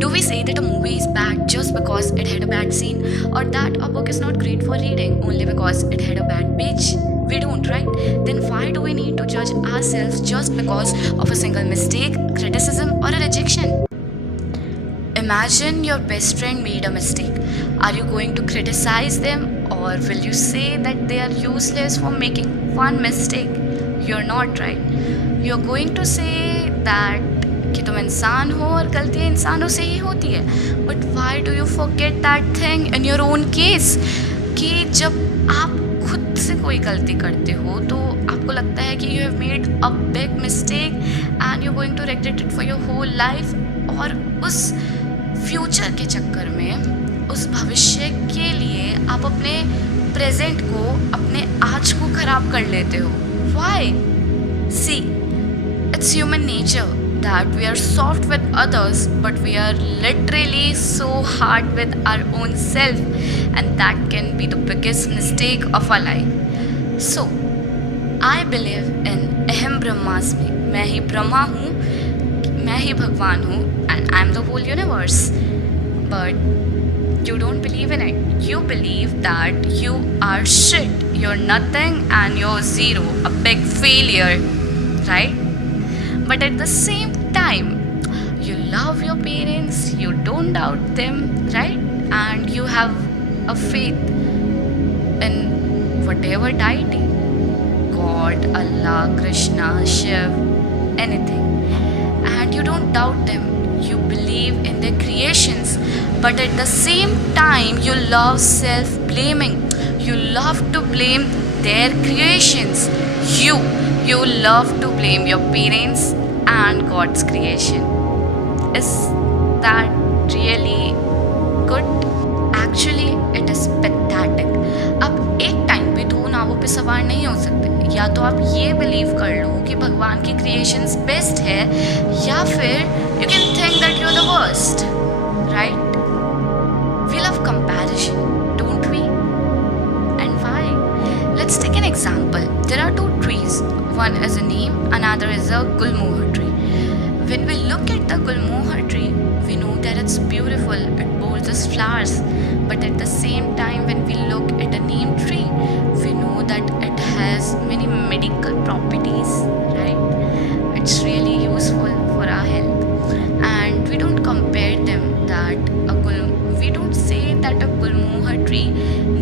Do we say that a movie is bad just because it had a bad scene, or that a book is not great for reading only because it had a bad page? We don't, right? Then why do we need to judge ourselves just because of a single mistake, criticism, or a rejection? Imagine your best friend made a mistake. Are you going to criticize them, or will you say that they are useless for making one mistake? You're not, right? You're going to say that कि तुम इंसान हो और गलतियाँ इंसानों से ही होती है. But why do you forget that thing in your own case कि जब आप खुद से कोई गलती करते हो तो आपको लगता है कि you have made a big mistake and you going to regret it for your whole life. और उस फ्यूचर के चक्कर में, उस भविष्य के लिए आप अपने प्रेजेंट को, अपने आज को खराब कर लेते हो. Why? See, it's human nature that we are soft with others, but we are literally so hard with our own self, and that can be the biggest mistake of our life. So I believe in aham brahmasmi. मैं ही ब्रह्मा हूँ, मैं ही भगवान हूँ, and I'm the whole universe. But you don't believe in it. You believe that you are shit, you're nothing, and you're zero, a big failure, right? But at the same time, you love your parents, you don't doubt them, right? And you have a faith in whatever deity, God, Allah, Krishna, Shiv, anything. And you don't doubt them. You believe in their creations. But at the same time, you love self-blaming. You love to blame their creations. You love to blame your parents and God's creation. Is that really good? Actually, it is pathetic. आप एक time पे दो नावों पे सवार नहीं हो सकते. या तो आप ये बिलीव कर लो कि भगवान की क्रिएशंस बेस्ट है, या फिर you can think that you're the worst, right? We love comparison, don't we? And why? Let's take an example. There are two trees. One is a neem, another is a gulmohar tree. When we look at the gulmohar tree, we know that it's beautiful, it bears flowers. But at the same time, when we look at a neem tree, we know that it has many medical properties, right? It's really useful for our health. And we don't compare them that we don't say that a gulmohar tree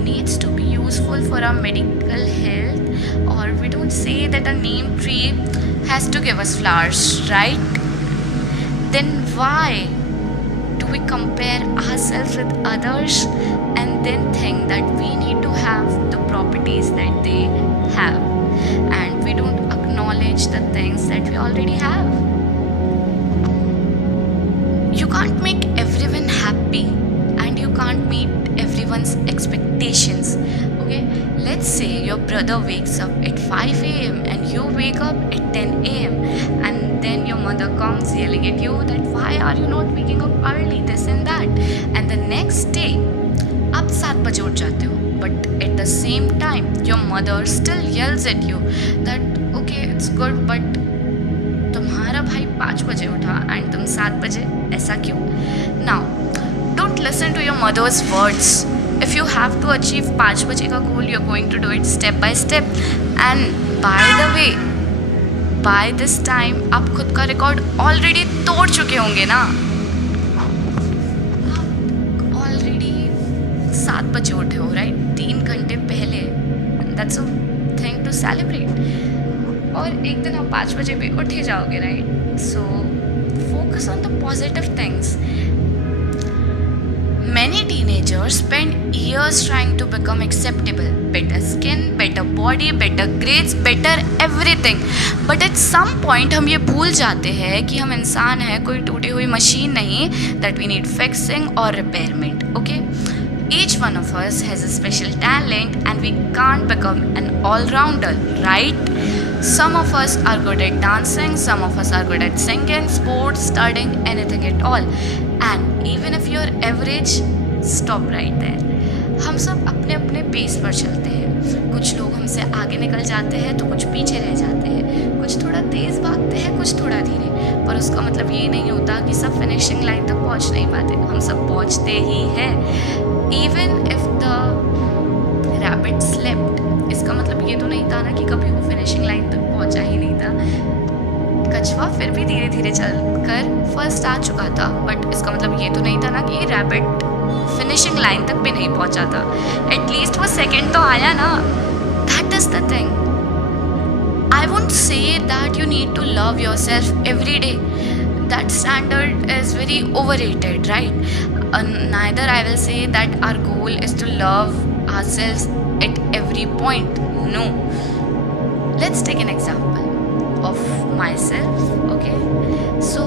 needs to be useful for our medical health, or we don't say that a neem tree has to give us flowers, right? Then why do we compare ourselves with others and then think that we need to have the properties that they have, and we don't acknowledge the things that we already have? You can't make everyone happy, and you can't meet everyone's expectations. Okay, let's say your brother wakes up at 5 a.m. and you wake up at 10 a.m. and then your mother comes yelling at you that why are you not waking up early, this and that. And the next day आप 7 बजे उठ जाते हो, but at the same time your mother still yells at you that okay, it's good, but तुम्हारा भाई 5 बजे उठा and तुम 7 बजे, ऐसा क्यों? Now, don't listen to your mother's words. If you have to achieve 5 बजे का goal, you're going to do it step by step. And by the way, by this time आप खुद का रिकॉर्ड ऑलरेडी तोड़ चुके होंगे ना. आप ऑलरेडी 7 बजे उठे हो, राइट? 3 घंटे पहले. That's a thing to celebrate. और एक दिन आप 5 बजे भी उठ ही जाओगे, right? So focus on the positive things. Many teenagers spend years trying to become acceptable. Better skin, better body, better grades, better everything. But at some point हम ये भूल जाते हैं कि हम इंसान हैं, कोई टूटी हुई मशीन नहीं, that we need fixing or repairment. Okay? Each one of us has a special talent and we can't become an all-rounder, right? Some of us are good at dancing, some of us are good at singing, sports, studying, anything at all. And even if you're average, stop right there. हम सब अपने अपने pace पर चलते हैं। कुछ लोग हमसे आगे निकल जाते हैं तो कुछ पीछे रह जाते हैं, कुछ थोड़ा तेज़ भागते हैं, कुछ थोड़ा धीरे। पर उसका मतलब ये नहीं होता कि सब फिनिशिंग लाइन तक पहुंच नहीं पाते। हम सब पहुंचते ही हैं। Even if the rabbit slept, इसका मतलब ये तो नहीं था ना कि कभी वो फिनिशिंग लाइन तक पहुंचा ही नहीं था। कछुआ फिर भी धीरे धीरे चलकर फर्स्ट आ चुका था, बट इसका मतलब ये तो नहीं था ना कि रैबिट फिनिशिंग लाइन तक भी नहीं पहुंचा था। एटलीस्ट वो सेकंड तो आया ना। That is the thing. I won't say that you need to love yourself every day. That standard is very overrated, right? Neither I will say that our goal is to love ourselves at every point. No. Let's take an example of myself, okay? So,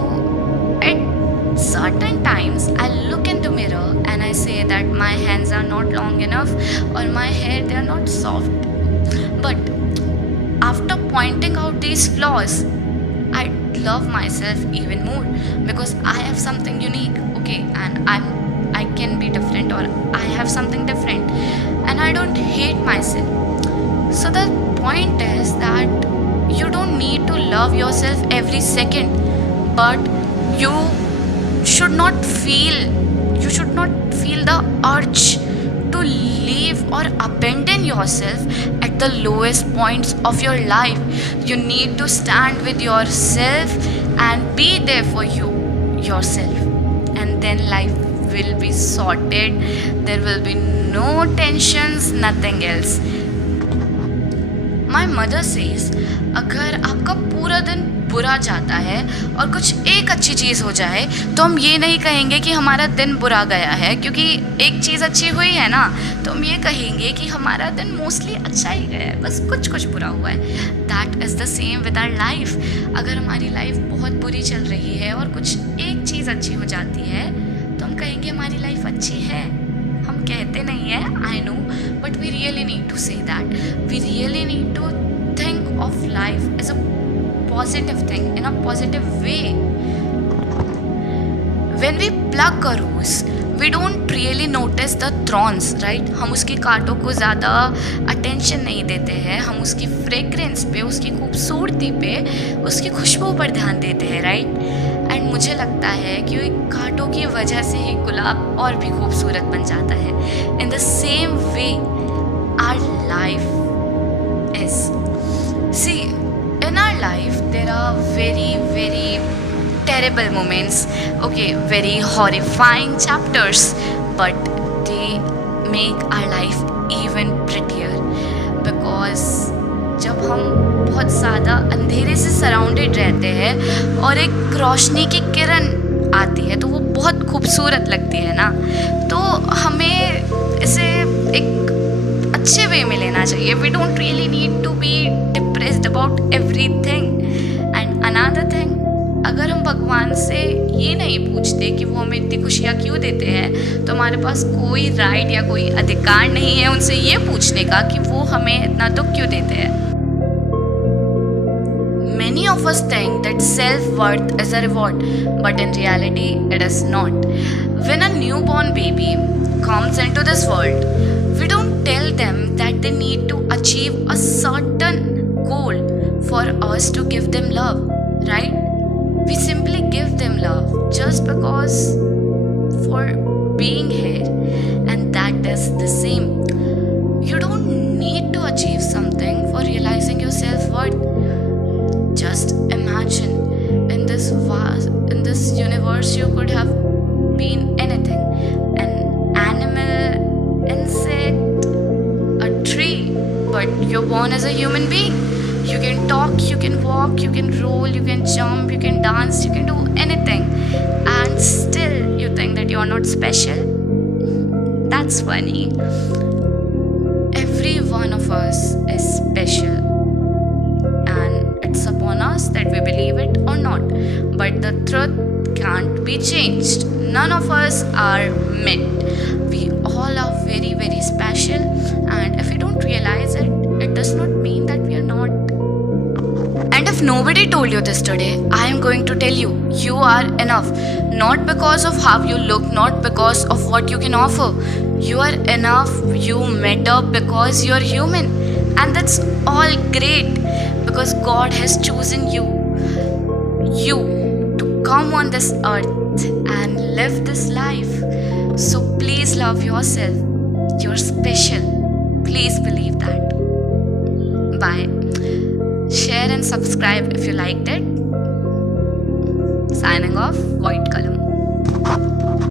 at certain times, I look into mirror and I say that my hands are not long enough or my hair, they are not soft. But after pointing out these flaws, I love myself even more because I have something unique, okay, and I can be different, or I have something different, and I don't hate myself. So the point is that you don't need to love yourself every second, but you should not feel the urge to leave or abandon yourself at the lowest points of your life. You need to stand with yourself and be there for yourself, and then life will be sorted. There will be no tensions, nothing else. My mother says, अगर आपका पूरा दिन बुरा जाता है और कुछ एक अच्छी चीज़ हो जाए तो हम ये नहीं कहेंगे कि हमारा दिन बुरा गया है, क्योंकि एक चीज़ अच्छी हुई है ना, तो हम ये कहेंगे कि हमारा दिन मोस्टली अच्छा ही गया है, बस कुछ बुरा हुआ है। That is the same with our life. अगर हमारी लाइफ बहुत बुरी चल रही है और कुछ एक चीज़ अच्छी हो जाती है तो हम कहेंगे हमारी लाइफ अच्छी है। हम कहते नहीं है, I know, but we really need to say that. We really need to think of life as a positive thing, in a positive way. When we pluck a rose, we don't really notice the thorns, right? हम उसकी कांटों को ज़्यादा attention नहीं देते हैं, हम उसकी फ्रेग्रेंस पे, उसकी खूबसूरती पे, उसकी खुशबू पर ध्यान देते हैं, राइट? एंड मुझे लगता है कि कांटों की वजह से ही गुलाब और भी खूबसूरत बन जाता है। In the same way our life is. See, in our life, there are very, very terrible moments, okay, very horrifying chapters, but they make our life even prettier because जब हम बहुत ज़्यादा अंधेरे से सराउंडेड रहते हैं और एक रोशनी की किरण आती है तो वो बहुत खूबसूरत लगती है ना, तो हमें इसे एक अच्छे वे में लेना चाहिए। We don't really need to be depressed about everything. And another thing, अगर हम भगवान से ये नहीं पूछते कि वो हमें इतनी खुशियाँ क्यों देते हैं, तो हमारे पास कोई राइट या कोई अधिकार नहीं है उनसे ये पूछने का कि वो हमें इतना दुख क्यों देते हैं। Many of us think that self-worth is a reward, but in reality, it is not. When a newborn baby comes into this world, we don't tell them that they need to achieve a certain goal for us to give them love, right? We simply give them love just because for being here, and that is the same. You don't need to achieve something for realizing your self-worth. Just imagine, in this universe you could have been anything, an animal, insect, a tree, but you're born as a human being. You can talk, you can walk, you can roll, you can jump, you can dance, you can do anything, and still you think that you're not special. That's funny. Every one of us is special, and it's upon us that we believe it or not. But the truth can't be changed. None of us are meant. We all are very, very special, and if we don't realize it, it does not mean that we are not. And if nobody told you this today, I am going to tell you, you are enough. Not because of how you look, not because of what you can offer. You are enough, you matter because you're human, and that's all great because God has chosen you to come on this earth and live this life. So please love yourself. You're special. Please believe that. Bye. Share and subscribe if you liked it. Signing off, Void.